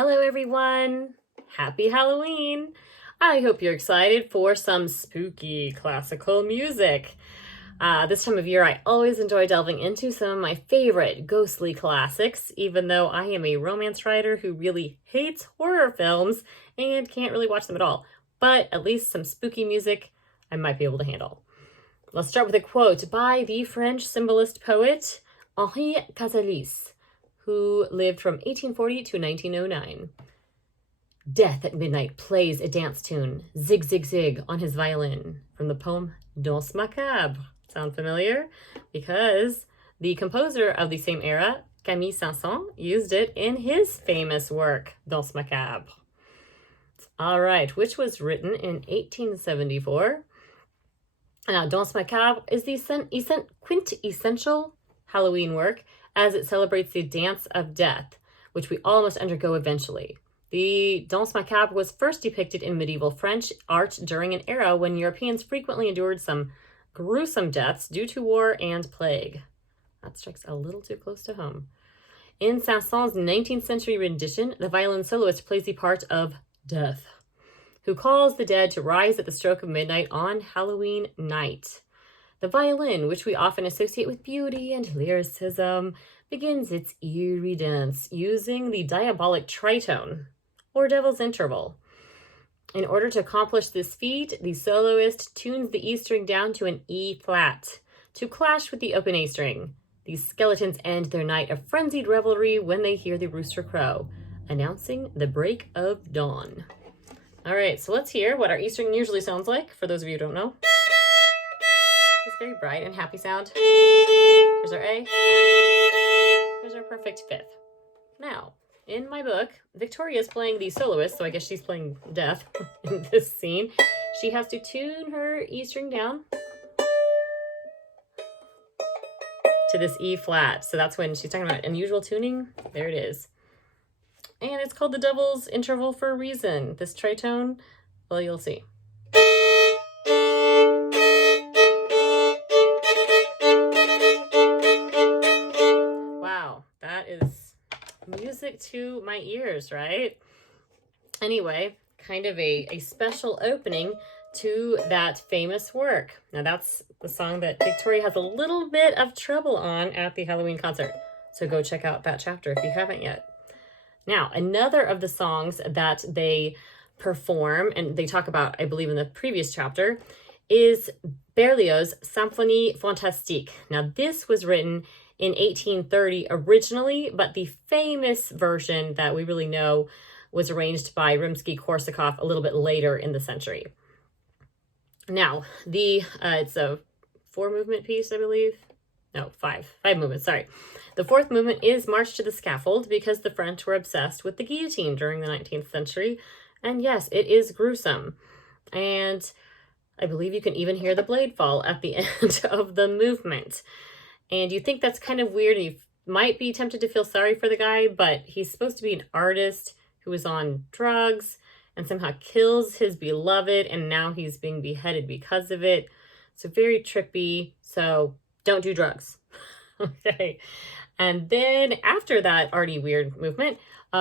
Hello everyone! Happy Halloween! I hope you're excited for some spooky classical music. This time of year I always enjoy delving into some of my favorite ghostly classics, even though I am a romance writer who really hates horror films and can't really watch them at all. But at least some spooky music I might be able to handle. Let's start with a quote by the French symbolist poet Henri Cazalis, who lived from 1840 to 1909. Death at midnight plays a dance tune, zig, zig, zig, on his violin, from the poem Danse Macabre. Sound familiar? Because the composer of the same era, Camille Saint-Saëns, used it in his famous work, Danse Macabre. All right, which was written in 1874. Now, Danse Macabre is the quintessential Halloween work, as it celebrates the dance of death, which we all must undergo eventually. The Danse Macabre was first depicted in medieval French art during an era when Europeans frequently endured some gruesome deaths due to war and plague. That strikes a little too close to home. In Saint-Saëns' 19th century rendition, the violin soloist plays the part of Death, who calls the dead to rise at the stroke of midnight on Halloween night. The violin, which we often associate with beauty and lyricism, begins its eerie dance using the diabolic tritone, or devil's interval. In order to accomplish this feat, the soloist tunes the E string down to an E flat to clash with the open A string. These skeletons end their night of frenzied revelry when they hear the rooster crow, announcing the break of dawn. All right, so let's hear what our E string usually sounds like, for those of you who don't know. It's very bright and happy sound. Here's our A. Here's our perfect fifth. Now, in my book, Victoria is playing the soloist, so I guess she's playing Death in this scene. She has to tune her E string down to this E flat. So that's when she's talking about unusual tuning. There it is. And it's called the devil's interval for a reason. This tritone, well, you'll see. Wow, that is music to my ears, right? Anyway, kind of a special opening to that famous work. Now that's the song that Victoria has a little bit of trouble on at the Halloween concert. So go check out that chapter if you haven't yet. Now, another of the songs that they perform, and they talk about, I believe, in the previous chapter, is Berlioz' Symphonie Fantastique. Now, this was written in 1830 originally, but the famous version that we really know was arranged by Rimsky-Korsakov a little bit later in the century. Now, it's a 4-movement piece, I believe. No, 5 movements, sorry. The 4th movement is March to the Scaffold because the French were obsessed with the guillotine during the 19th century. And yes, it is gruesome. And I believe you can even hear the blade fall at the end of the movement. And you think that's kind of weird. You might be tempted to feel sorry for the guy, but he's supposed to be an artist who is on drugs and somehow kills his beloved, and now he's being beheaded because of it. So very trippy. So don't do drugs. Okay. And then after that already weird movement,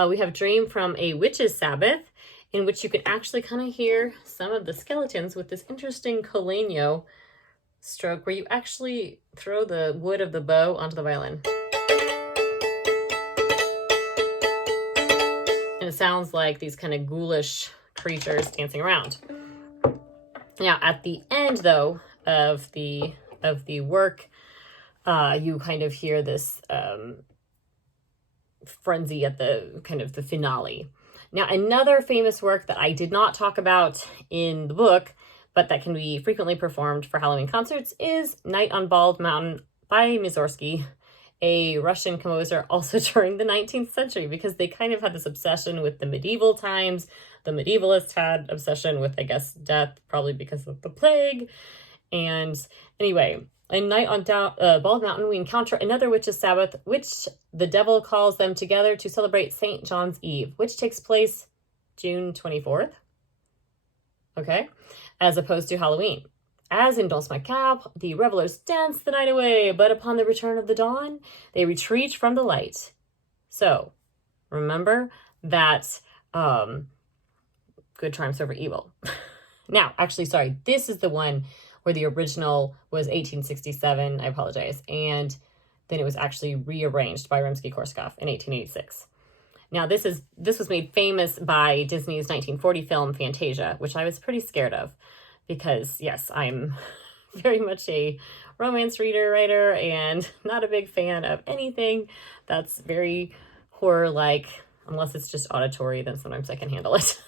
we have Dream from a Witch's Sabbath, in which you can actually kind of hear some of the skeletons with this interesting colegno stroke where you actually throw the wood of the bow onto the violin. And it sounds like these kind of ghoulish creatures dancing around. Now, at the end, though, of the work, you kind of hear this frenzy at the kind of the finale. Now, another famous work that I did not talk about in the book, but that can be frequently performed for Halloween concerts, is Night on Bald Mountain by Mussorgsky, a Russian composer also during the 19th century, because they kind of had this obsession with the medieval times. The medievalists had obsession with, I guess, death, probably because of the plague. And anyway, in Night on Bald Mountain, we encounter another witch's Sabbath, which the devil calls them together to celebrate St. John's Eve, which takes place June 24th, okay, as opposed to Halloween. As in Danse Macabre, the revelers dance the night away, but upon the return of the dawn, they retreat from the light. So, Remember that good triumphs over evil. Now, actually, sorry, this is the one where the original was 1867. I apologize. And then it was actually rearranged by Rimsky-Korsakov in 1886. Now, this was made famous by Disney's 1940 film Fantasia, which I was pretty scared of because, yes, I'm very much a romance writer, and not a big fan of anything that's very horror-like. Unless it's just auditory, then sometimes I can handle it.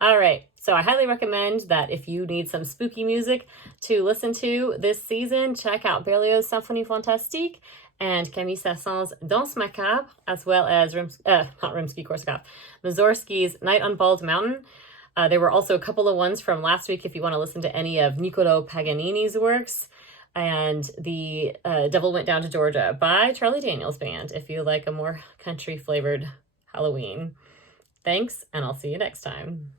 All right, so I highly recommend that if you need some spooky music to listen to this season, check out Berlioz' Symphonie Fantastique and Camille Saint-Saëns' Danse, Macabre, as well as not Rimsky-Korsakov, Mussorgsky's Night on Bald Mountain. There were also a couple of ones from last week if you want to listen to any of Niccolo Paganini's works, and The Devil Went Down to Georgia by Charlie Daniels Band, if you like a more country-flavored Halloween. Thanks, and I'll see you next time.